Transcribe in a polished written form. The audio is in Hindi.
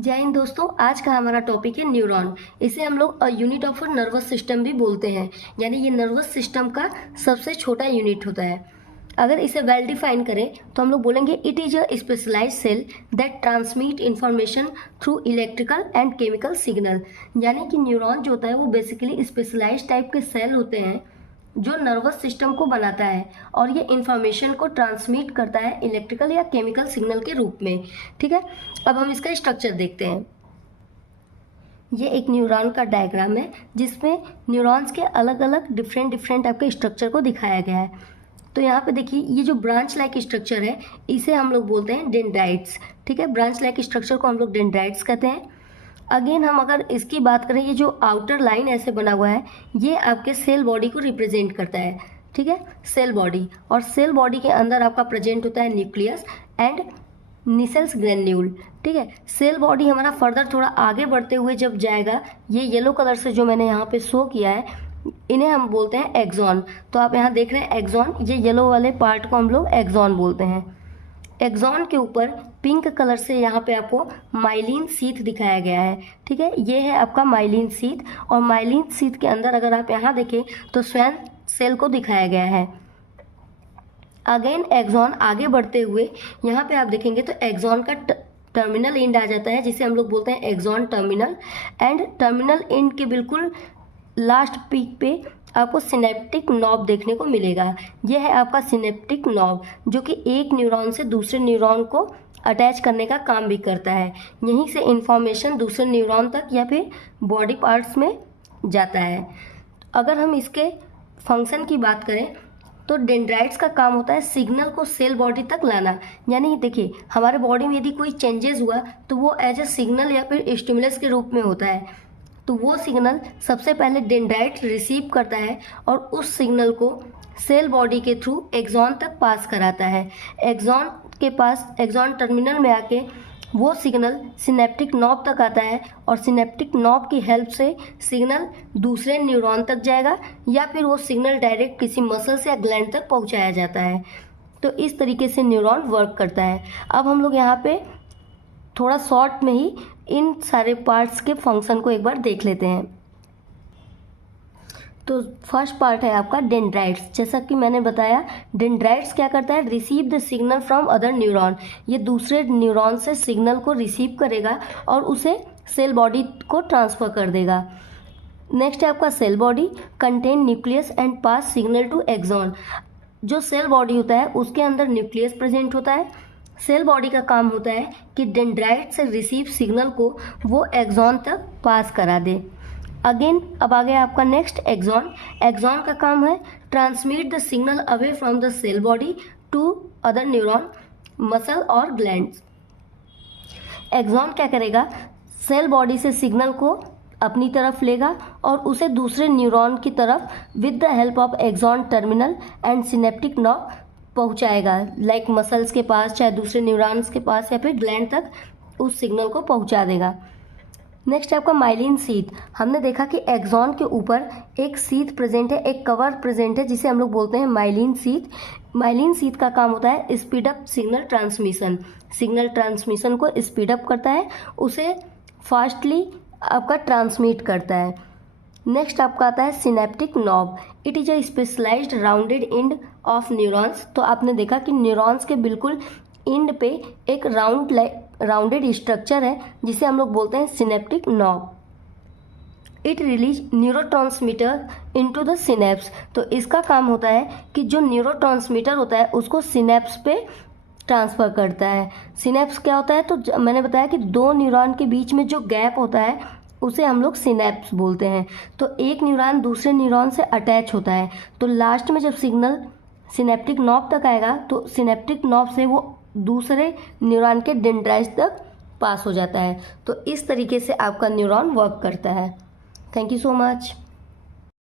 जय हिंद दोस्तों। आज का हमारा टॉपिक है न्यूरॉन। इसे हम लोग यूनिट ऑफ नर्वस सिस्टम भी बोलते हैं, यानी ये नर्वस सिस्टम का सबसे छोटा यूनिट होता है। अगर इसे वेल डिफाइन करें तो हम लोग बोलेंगे it is a specialized cell that transmit information through electrical and chemical signal. यानी कि न्यूरॉन जो होता है वो बेसिकली स्पेशलाइज्ड टाइप के सेल होते हैं जो नर्वस सिस्टम को बनाता है और ये इंफॉर्मेशन को ट्रांसमिट करता है इलेक्ट्रिकल या केमिकल सिग्नल के रूप में। ठीक है, अब हम इसका स्ट्रक्चर देखते हैं। ये एक न्यूरॉन का डायग्राम है जिसमें न्यूरॉन्स के अलग अलग डिफरेंट आपके स्ट्रक्चर को दिखाया गया है। तो यहाँ पे देखिए, ये जो ब्रांच लाइक स्ट्रक्चर है इसे हम लोग बोलते हैं डेंड्राइट्स। ठीक है, ब्रांच लाइक स्ट्रक्चर को हम लोग डेंड्राइट्स कहते हैं। अगेन हम अगर इसकी बात करें, ये जो आउटर लाइन ऐसे बना हुआ है ये आपके सेल बॉडी को रिप्रेजेंट करता है। ठीक है, सेल बॉडी, और सेल बॉडी के अंदर आपका प्रेजेंट होता है न्यूक्लियस एंड निसेल्स ग्रेन्यूल। ठीक है, सेल बॉडी हमारा फर्दर थोड़ा आगे बढ़ते हुए जब जाएगा, ये येलो कलर से जो मैंने यहाँ पे शो किया है इन्हें हम बोलते हैं एक्सॉन। तो आप यहाँ देख रहे हैं एक्सॉन, ये येलो वाले पार्ट को हम लोग एक्सॉन बोलते हैं। एक्सॉन के ऊपर पिंक कलर से यहाँ पे आपको माइलिन शीथ दिखाया गया है। ठीक है, ये है आपका माइलिन शीथ, और माइलिन शीथ के अंदर अगर आप यहाँ देखें तो स्वयं सेल को दिखाया गया है। अगेन एक्सॉन आगे बढ़ते हुए यहाँ पे आप देखेंगे तो एक्सॉन का टर्मिनल एंड आ जाता है जिसे हम लोग बोलते हैं axon terminal. End terminal end के बिल्कुल लास्ट पीक पे आपको सिनेप्टिक नॉब देखने को मिलेगा। यह है आपका सिनेप्टिक नॉब जो कि एक न्यूरॉन से दूसरे न्यूरॉन को अटैच करने का काम भी करता है। यहीं से इंफॉर्मेशन दूसरे न्यूरॉन तक या फिर बॉडी पार्ट्स में जाता है। अगर हम इसके फंक्शन की बात करें तो डेंड्राइट्स का काम होता है सिग्नल को सेल बॉडी तक लाना। यानी देखिए, हमारे बॉडी में यदि कोई चेंजेस हुआ तो वो एज ए सिग्नल या फिर स्टिमुलस के रूप में होता है। तो वो सिग्नल सबसे पहले डेंड्राइट रिसीव करता है और उस सिग्नल को सेल बॉडी के थ्रू एक्सॉन तक पास कराता है। एक्सॉन के पास, एक्सॉन टर्मिनल में आके वो सिग्नल सिनेप्टिक नॉब तक आता है और सिनेप्टिक नॉब की हेल्प से सिग्नल दूसरे न्यूरॉन तक जाएगा या फिर वो सिग्नल डायरेक्ट किसी मसल्स या ग्लैंड तक पहुंचाया जाता है। तो इस तरीके से न्यूरॉन वर्क करता है। अब हम लोग यहाँ पे थोड़ा शॉर्ट में ही इन सारे पार्ट्स के फंक्शन को एक बार देख लेते हैं। तो फर्स्ट पार्ट है आपका डेंड्राइट्स। जैसा कि मैंने बताया, डेंड्राइट्स क्या करता है, receive the signal from other neuron. ये दूसरे न्यूरॉन से सिग्नल को रिसीव करेगा और उसे सेल बॉडी को ट्रांसफ़र कर देगा। नेक्स्ट है आपका cell body, contain nucleus and pass signal to axon. जो सेल बॉडी होता है उसके अंदर न्यूक्लियस प्रेजेंट होता है। सेल बॉडी का काम होता है कि डेंड्राइट से रिसीव सिग्नल को वो एक्सॉन तक पास करा दे। अगेन अब आ गया आपका नेक्स्ट एक्सॉन। एक्सॉन का काम है transmit the signal away from the cell body to other neuron, muscle और ग्लैंड्स। एक्सॉन क्या करेगा, सेल बॉडी से सिग्नल को अपनी तरफ लेगा और उसे दूसरे न्यूरॉन की तरफ with the help of axon terminal and synaptic knob पहुंचाएगा, लाइक मसल्स के पास, चाहे दूसरे न्यूरॉन्स के पास या फिर ग्लैंड तक उस सिग्नल को पहुंचा देगा। नेक्स्ट है आपका माइलिन शीथ। हमने देखा कि एक्सॉन के ऊपर एक शीथ प्रेजेंट है, एक कवर प्रेजेंट है जिसे हम लोग बोलते हैं माइलिन शीथ। माइलिन शीथ का काम होता है speed up signal transmission. Signal transmission को स्पीड अप करता है, उसे फास्टली आपका ट्रांसमिट करता है। नेक्स्ट आपका आता है synaptic knob. It is a specialized rounded end of neurons. तो आपने देखा कि न्यूरॉन्स के बिल्कुल एंड पे एक राउंडेड स्ट्रक्चर है जिसे हम लोग बोलते हैं synaptic knob. It release neurotransmitter into the synapse. तो इसका काम होता है कि जो न्यूरोट्रांसमीटर होता है उसको सिनेप्स पे ट्रांसफ़र करता है। सिनेप्स क्या होता है, तो मैंने बताया कि दो न्यूरॉन के बीच में जो गैप होता है उसे हम लोग सिनेप्स बोलते हैं। तो एक न्यूरॉन दूसरे न्यूरॉन से अटैच होता है, तो लास्ट में जब सिग्नल सिनेप्टिक नॉब तक आएगा तो सिनेप्टिक नॉब से वो दूसरे न्यूरॉन के डेंड्राइट्स तक पास हो जाता है। तो इस तरीके से आपका न्यूरॉन वर्क करता है। Thank you so much.